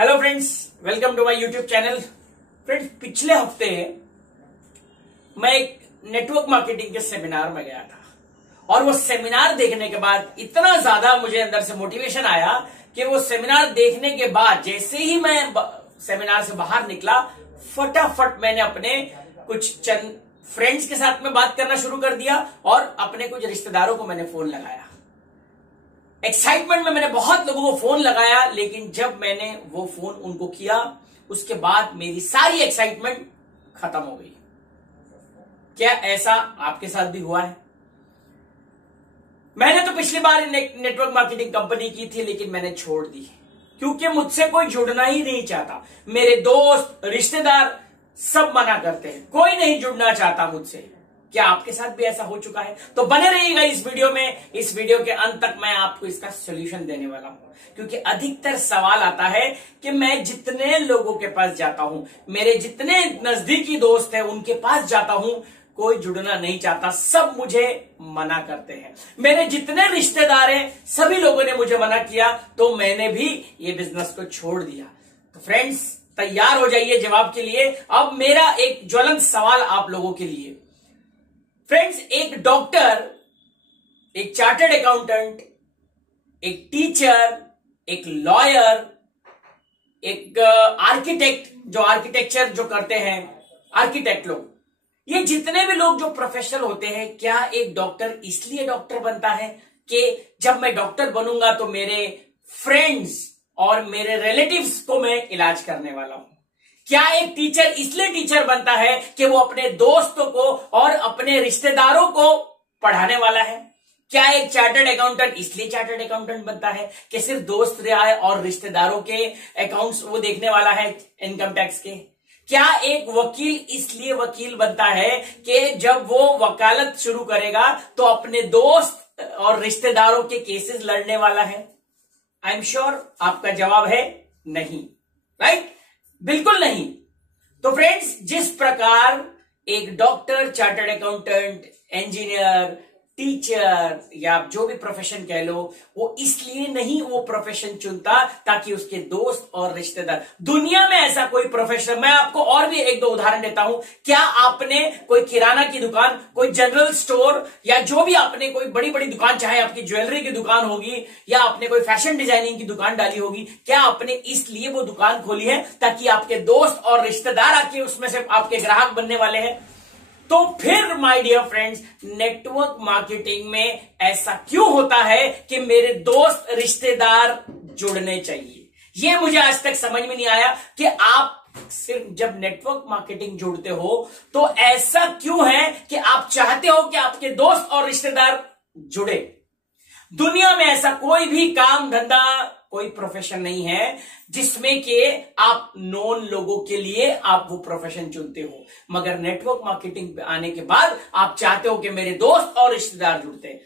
Hello friends, welcome to my YouTube channel. Friends, पिछले हफ्ते मैं एक नेटवर्क मार्केटिंग के सेमिनार में गया था और वो सेमिनार देखने के बाद इतना ज्यादा मुझे अंदर से मोटिवेशन आया कि वो सेमिनार देखने के बाद जैसे ही मैं सेमिनार से बाहर निकला, फटाफट मैंने अपने कुछ चंद फ्रेंड्स के साथ में बात करना शुरू कर दिया और अपने कुछ रिश्तेदारों को मैंने फोन लगाया। एक्साइटमेंट में मैंने बहुत लोगों को फोन लगाया, लेकिन जब मैंने वो फोन उनको किया उसके बाद मेरी सारी एक्साइटमेंट खत्म हो गई। क्या ऐसा आपके साथ भी हुआ है? मैंने तो पिछली बार नेटवर्क मार्केटिंग कंपनी की थी, लेकिन मैंने छोड़ दी क्योंकि मुझसे कोई जुड़ना ही नहीं चाहता। मेरे दोस्त, रिश्तेदार सब मना करते हैं, कोई नहीं जुड़ना चाहता मुझसे। क्या आपके साथ भी ऐसा हो चुका है? तो बने रहिएगा इस वीडियो में। इस वीडियो के अंत तक मैं आपको इसका सोल्यूशन देने वाला हूं, क्योंकि अधिकतर सवाल आता है कि मैं जितने लोगों के पास जाता हूं, मेरे जितने नजदीकी दोस्त हैं उनके पास जाता हूं, कोई जुड़ना नहीं चाहता, सब मुझे मना करते हैं। मेरे जितने रिश्तेदार हैं सभी लोगों ने मुझे मना किया, तो मैंने भी ये बिजनेस को छोड़ दिया। तो फ्रेंड्स, तैयार हो जाइए जवाब के लिए। अब मेरा एक ज्वलंत सवाल आप लोगों के लिए। फ्रेंड्स, एक डॉक्टर, एक चार्टर्ड अकाउंटेंट, एक टीचर, एक लॉयर, एक आर्किटेक्ट, जो आर्किटेक्चर जो करते हैं, आर्किटेक्ट लोग, ये जितने भी लोग जो प्रोफेशनल होते हैं, क्या एक डॉक्टर इसलिए डॉक्टर बनता है कि जब मैं डॉक्टर बनूंगा तो मेरे फ्रेंड्स और मेरे रिलेटिव्स को मैं इलाज करने वाला हूं? क्या एक टीचर इसलिए टीचर बनता है कि वो अपने दोस्तों को और अपने रिश्तेदारों को पढ़ाने वाला है? क्या एक चार्टर्ड अकाउंटेंट इसलिए चार्टर्ड अकाउंटेंट बनता है कि सिर्फ दोस्त रियाए और रिश्तेदारों के अकाउंट्स वो देखने वाला है, इनकम टैक्स के? क्या एक वकील इसलिए वकील बनता है कि जब वो वकालत शुरू करेगा तो अपने दोस्त और रिश्तेदारों के केसेस लड़ने वाला है? आई एम श्योर आपका जवाब है नहीं, राइट? बिल्कुल नहीं। तो फ्रेंड्स, जिस प्रकार एक doctor, chartered accountant, engineer, teacher या आप जो भी प्रोफेशन कह लो, वो इसलिए नहीं वो प्रोफेशन चुनता ताकि उसके दोस्त और रिश्तेदार। दुनिया में ऐसा कोई प्रोफेशन, मैं आपको और भी एक दो उदाहरण देता हूं। क्या आपने कोई किराना की दुकान, कोई जनरल स्टोर या जो भी आपने कोई बड़ी बड़ी दुकान, चाहे आपकी ज्वेलरी की दुकान होगी या आपने कोई फैशन डिजाइनिंग की दुकान डाली होगी, क्या आपने इसलिए वो दुकान खोली है ताकि आपके दोस्त और रिश्तेदार आके उसमें से आपके ग्राहक बनने वाले हैं? तो फिर my dear friends, network marketing में ऐसा क्यों होता है कि मेरे दोस्त, रिश्तेदार जुड़ने चाहिए? ये मुझे आज तक समझ में नहीं आया कि आप सिर्फ जब नेटवर्क मार्केटिंग जुड़ते हो तो ऐसा क्यों है कि आप चाहते हो कि आपके दोस्त और रिश्तेदार जुड़े। दुनिया में ऐसा कोई भी काम धंधा, कोई प्रोफेशन नहीं है जिसमें कि आप नॉन लोगों के लिए आप वो प्रोफेशन चुनते हो, मगर नेटवर्क मार्केटिंग पे आने के बाद आप चाहते हो कि मेरे दोस्त और रिश्तेदार जुड़ते हैं।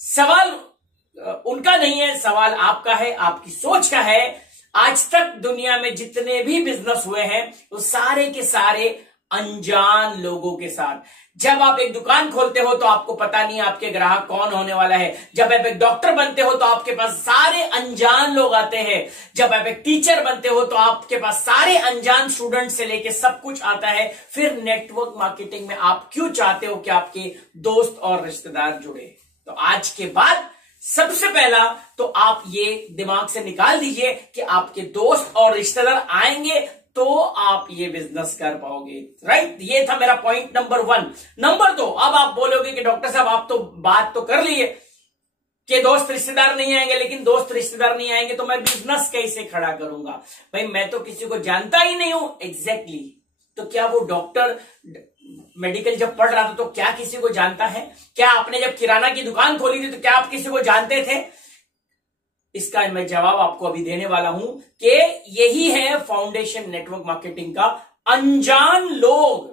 सवाल उनका नहीं है, सवाल आपका है, आपकी सोच का है। आज तक दुनिया में जितने भी बिजनेस हुए हैं वो सारे के सारे अनजान लोगों के साथ। जब आप एक दुकान खोलते हो तो आपको पता नहीं आपके ग्राहक कौन होने वाला है। जब आप एक डॉक्टर बनते हो तो आपके पास सारे अनजान लोग आते हैं। जब आप एक टीचर बनते हो तो आपके पास सारे अनजान स्टूडेंट से लेके सब कुछ आता है। फिर नेटवर्क मार्केटिंग में आप क्यों चाहते हो कि आपके दोस्त और रिश्तेदार जुड़े? तो आज के बाद सबसे पहला तो आप ये दिमाग से निकाल दीजिए कि आपके दोस्त और रिश्तेदार आएंगे तो आप ये बिजनेस कर पाओगे, राइट? ये था मेरा पॉइंट नंबर 1। नंबर 2, अब आप बोलोगे कि डॉक्टर साहब आप तो बात तो कर लिए कि दोस्त रिश्तेदार नहीं आएंगे, लेकिन दोस्त रिश्तेदार नहीं आएंगे तो मैं बिजनेस कैसे खड़ा करूंगा? भाई, मैं तो किसी को जानता ही नहीं हूं। एग्जैक्टली। तो क्या वो डॉक्टर मेडिकल जब पढ़ रहा था तो क्या किसी को जानता है? क्या आपने जब किराना की दुकान खोली थी तो क्या आप किसी को जानते थे? इसका मैं जवाब आपको अभी देने वाला हूं कि यही है फाउंडेशन नेटवर्क मार्केटिंग का। अनजान लोग,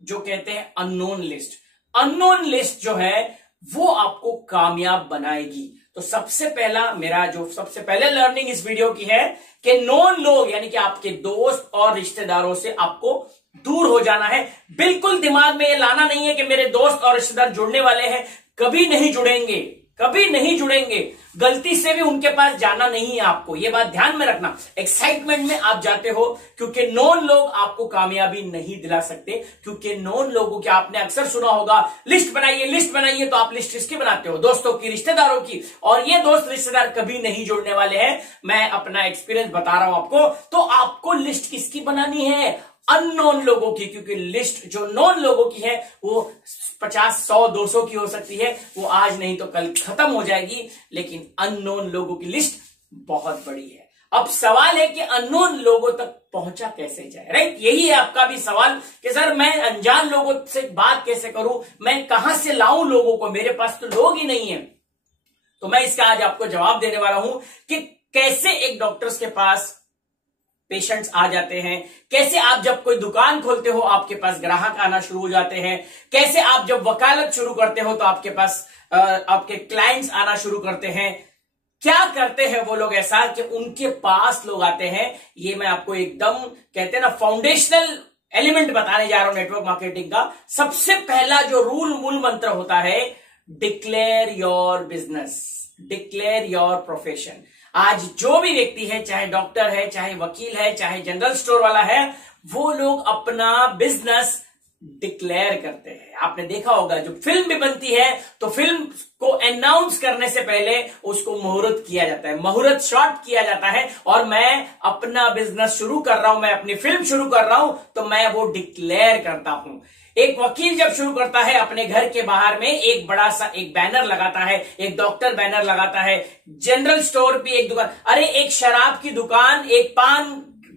जो कहते हैं अननोन लिस्ट, अननोन लिस्ट जो है वो आपको कामयाब बनाएगी। तो सबसे पहला मेरा जो सबसे पहले लर्निंग इस वीडियो की है कि नोन लोग यानी कि आपके दोस्त और रिश्तेदारों से आपको दूर हो जाना है। बिल्कुल दिमाग में ये लाना नहीं है कि मेरे दोस्त और रिश्तेदार जुड़ने वाले हैं, कभी नहीं जुड़ेंगे। कभी नहीं जुड़ेंगे। गलती से भी उनके पास जाना नहीं है आपको, ये बात ध्यान में रखना। एक्साइटमेंट में आप जाते हो, क्योंकि नॉन लोग आपको कामयाबी नहीं दिला सकते, क्योंकि नॉन लोगों की आपने अक्सर सुना होगा, लिस्ट बनाइए लिस्ट बनाइए। तो आप लिस्ट किसकी बनाते हो? दोस्तों की, रिश्तेदारों की। और ये दोस्त रिश्तेदार कभी नहीं जुड़ने वाले हैं, मैं अपना एक्सपीरियंस बता रहा हूं आपको। तो आपको लिस्ट किसकी बनानी है? अननोन लोगों की, क्योंकि लिस्ट जो नॉन लोगों की है वो 50, 100, 200 की हो सकती है, वो आज नहीं तो कल खत्म हो जाएगी, लेकिन अननोन लोगों की लिस्ट बहुत बड़ी है। अब सवाल है कि अननोन लोगों तक पहुंचा कैसे जाए, राइट? यही है आपका भी सवाल कि सर मैं अनजान लोगों से बात कैसे करूं, मैं कहां से लाऊं लोगों को, मेरे पास तो लोग ही नहीं है। तो मैं इसका आज आपको जवाब देने वाला हूं कि कैसे एक डॉक्टर्स के पास पेशेंट्स आ जाते हैं, कैसे आप जब कोई दुकान खोलते हो आपके पास ग्राहक आना शुरू हो जाते हैं, कैसे आप जब वकालत शुरू करते हो तो आपके पास आपके क्लाइंट्स आना शुरू करते हैं। क्या करते हैं वो लोग ऐसा कि उनके पास लोग आते हैं। ये मैं आपको एकदम कहते हैं ना फाउंडेशनल एलिमेंट बताने जा रहा हूं नेटवर्क मार्केटिंग का। सबसे पहला जो मूल मंत्र होता है, declare your business, declare your profession. आज जो भी व्यक्ति है, चाहे डॉक्टर है, चाहे वकील है, चाहे जनरल स्टोर वाला है, वो लोग अपना बिजनेस डिक्लेयर करते हैं। आपने देखा होगा जो फिल्म भी बनती है तो फिल्म को अनाउंस करने से पहले उसको मुहूर्त किया जाता है, मुहूर्त शॉट किया जाता है। और मैं अपना बिजनेस शुरू कर रहा हूं, मैं अपनी फिल्म शुरू कर रहा हूं, तो मैं वो डिक्लेयर करता हूं। एक वकील जब शुरू करता है अपने घर के बाहर में एक बड़ा सा एक बैनर लगाता है, एक डॉक्टर बैनर लगाता है, जनरल स्टोर पे एक दुकान, अरे एक शराब की दुकान, एक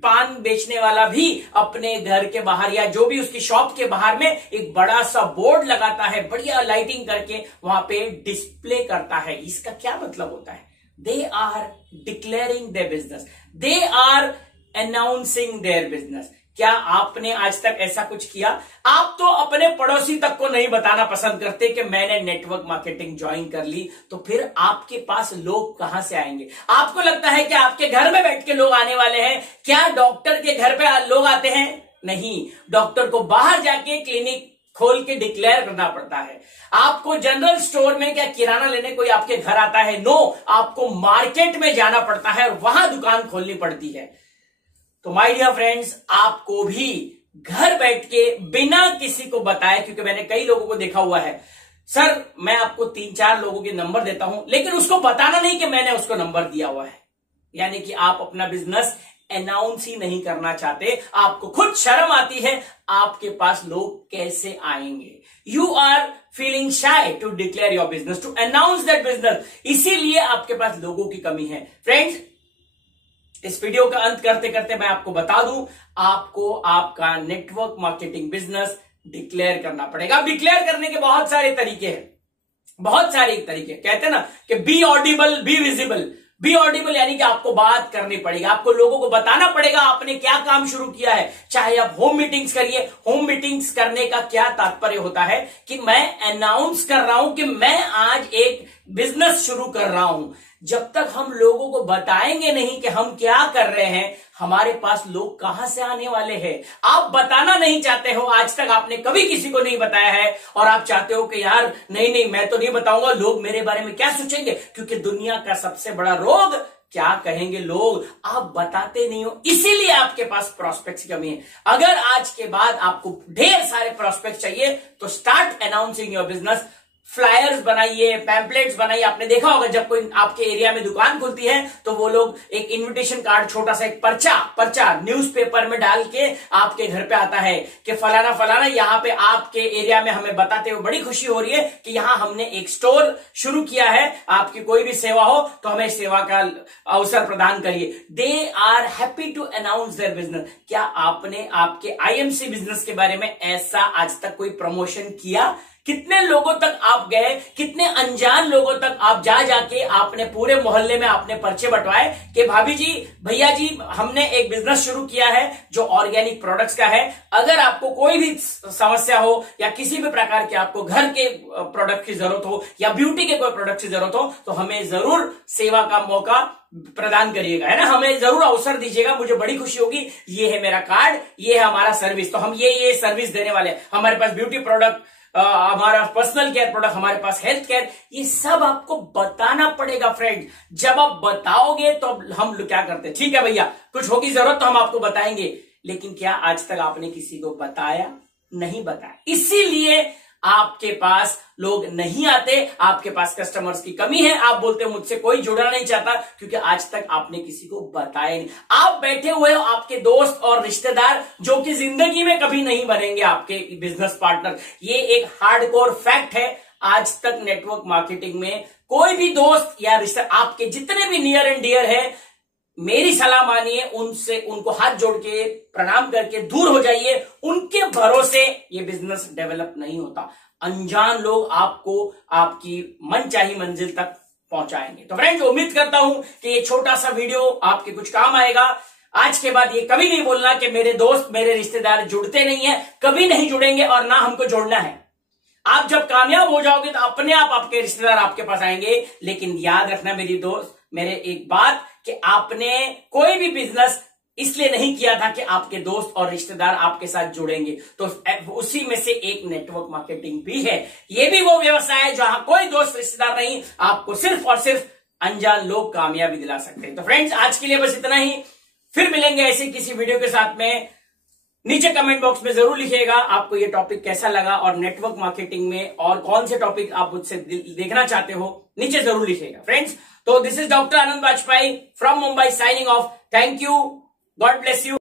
पान बेचने वाला भी अपने घर के बाहर या जो भी उसकी शॉप के बाहर में एक बड़ा सा बोर्ड लगाता है, बढ़िया लाइटिंग करके वहां पे डिस्प्ले करता है। इसका क्या मतलब होता है? They are declaring their business, they are announcing their business. क्या आपने आज तक ऐसा कुछ किया? आप तो अपने पड़ोसी तक को नहीं बताना पसंद करते कि मैंने नेटवर्क मार्केटिंग ज्वाइन कर ली, तो फिर आपके पास लोग कहां से आएंगे? आपको लगता है कि आपके घर में बैठ के लोग आने वाले हैं? क्या डॉक्टर के घर पे लोग आते हैं? नहीं, डॉक्टर को बाहर जाके क्लिनिक खोल के डिक्लेयर करना पड़ता है। आपको जनरल स्टोर में क्या किराना लेने कोई आपके घर आता है? नो, आपको मार्केट में जाना पड़ता है और वहां दुकान खोलनी पड़ती है। तो माय डियर फ्रेंड्स, आपको भी घर बैठ के बिना किसी को बताए, क्योंकि मैंने कई लोगों को देखा हुआ है, सर मैं आपको 3-4 लोगों के नंबर देता हूं, लेकिन उसको बताना नहीं कि मैंने उसको नंबर दिया हुआ है। यानी कि आप अपना बिजनेस अनाउंस ही नहीं करना चाहते, आपको खुद शर्म आती है, आपके पास लोग कैसे आएंगे? You are feeling shy to declare your business, to announce that business, इसीलिए आपके पास लोगों की कमी है। फ्रेंड्स, इस वीडियो का अंत करते करते मैं आपको बता दूं, आपको आपका नेटवर्क मार्केटिंग बिजनेस डिक्लेयर करना पड़ेगा। डिक्लेयर करने के बहुत सारे तरीके हैं, बहुत सारे तरीके। कहते हैं ना कि be audible, be visible. Be audible यानी कि आपको बात करनी पड़ेगी, आपको लोगों को बताना पड़ेगा आपने क्या काम शुरू किया है। चाहे आप होम मीटिंग्स करिए, होम मीटिंग्स करने का क्या तात्पर्य होता है कि मैं अनाउंस कर रहा हूं कि मैं आज एक बिजनेस शुरू कर रहा हूं। जब तक हम लोगों को बताएंगे नहीं कि हम क्या कर रहे हैं, हमारे पास लोग कहां से आने वाले हैं? आप बताना नहीं चाहते हो, आज तक आपने कभी किसी को नहीं बताया है, और आप चाहते हो कि यार नहीं मैं तो नहीं बताऊंगा, लोग मेरे बारे में क्या सोचेंगे, क्योंकि दुनिया का सबसे बड़ा रोग क्या कहेंगे लोग। आप बताते नहीं हो, इसीलिए आपके पास प्रॉस्पेक्ट्स की कमी है। अगर आज के बाद आपको ढेर सारे प्रॉस्पेक्ट चाहिए तो start announcing your business. Flyers बनाइए, पैम्पलेट्स बनाइए। आपने देखा होगा जब कोई आपके एरिया में दुकान खुलती है तो वो लोग एक इनविटेशन कार्ड, छोटा सा एक पर्चा न्यूज़पेपर में डाल के आपके घर पे आता है कि फलाना फलाना यहाँ पे आपके एरिया में हमें बताते हुए बड़ी खुशी हो रही है कि यहाँ हमने एक स्टोर शुरू किया है, आपकी कोई भी सेवा हो तो हमें सेवा का अवसर प्रदान करिए। They are happy to announce their business. क्या आपने आपके आईएमसी बिजनेस के बारे में ऐसा आज तक कोई प्रमोशन किया? कितने लोगों तक आप गए, कितने अनजान लोगों तक आप जाके आपने पूरे मोहल्ले में आपने पर्चे बंटवाए कि भाभी जी, भैया जी, हमने एक बिजनेस शुरू किया है जो ऑर्गेनिक प्रोडक्ट्स का है। अगर आपको कोई भी समस्या हो या किसी भी प्रकार के आपको घर के प्रोडक्ट की जरूरत हो या ब्यूटी के कोई प्रोडक्ट की जरूरत हो तो हमें जरूर सेवा का मौका प्रदान करिएगा, है ना, हमें जरूर अवसर दीजिएगा, मुझे बड़ी खुशी होगी। ये है मेरा कार्ड, ये है हमारा सर्विस, तो हम ये सर्विस देने वाले हैं। हमारे पास ब्यूटी प्रोडक्ट हमारा पर्सनल केयर प्रोडक्ट, हमारे पास हेल्थ केयर, ये सब आपको बताना पड़ेगा फ्रेंड। जब आप बताओगे तो हम क्या करते हैं, ठीक है भैया कुछ होगी जरूरत तो हम आपको बताएंगे, लेकिन क्या आज तक आपने किसी को बताया? नहीं बताया। इसीलिए आपके पास लोग नहीं आते, आपके पास कस्टमर्स की कमी है। आप बोलते हो मुझसे कोई जुड़ना नहीं चाहता, क्योंकि आज तक आपने किसी को बताया नहीं। आप बैठे हुए हो आपके दोस्त और रिश्तेदार जो कि जिंदगी में कभी नहीं बनेंगे आपके बिजनेस पार्टनर। ये एक हार्डकोर फैक्ट है। आज तक नेटवर्क मार्केटिंग में कोई भी दोस्त या रिश्तेदार, आपके जितने भी नियर एंड डियर है, मेरी सलाह मानिए, उनसे उनको हाथ जोड़ के प्रणाम करके दूर हो जाइए। उनके भरोसे ये बिजनेस डेवलप नहीं होता। अनजान लोग आपको आपकी मनचाही मंजिल तक पहुंचाएंगे। तो फ्रेंड्स, उम्मीद करता हूं कि ये छोटा सा वीडियो आपके कुछ काम आएगा। आज के बाद ये कभी नहीं बोलना कि मेरे दोस्त मेरे रिश्तेदार जुड़ते नहीं है, कभी नहीं जुड़ेंगे और ना हमको जोड़ना है। आप जब कामयाब हो जाओगे तो अपने आप आपके रिश्तेदार आपके पास आएंगे। लेकिन याद रखना मेरी दोस्त, मेरे एक बात, कि आपने कोई भी बिजनेस इसलिए नहीं किया था कि आपके दोस्त और रिश्तेदार आपके साथ जुड़ेंगे। तो उसी में से एक नेटवर्क मार्केटिंग भी है। ये भी वो व्यवसाय है जहां कोई दोस्त रिश्तेदार नहीं, आपको सिर्फ और सिर्फ अनजान लोग कामयाबी दिला सकते हैं। तो फ्रेंड्स, आज के लिए बस इतना ही। फिर मिलेंगे ऐसे किसी वीडियो के साथ में। नीचे कमेंट बॉक्स में जरूर लिखिएगा आपको ये टॉपिक कैसा लगा और नेटवर्क मार्केटिंग में और कौन से टॉपिक आप मुझसे देखना चाहते हो, नीचे जरूर लिखिएगा फ्रेंड्स। तो this is doctor Anand Vajpayee from Mumbai signing off. Thank you, God bless you.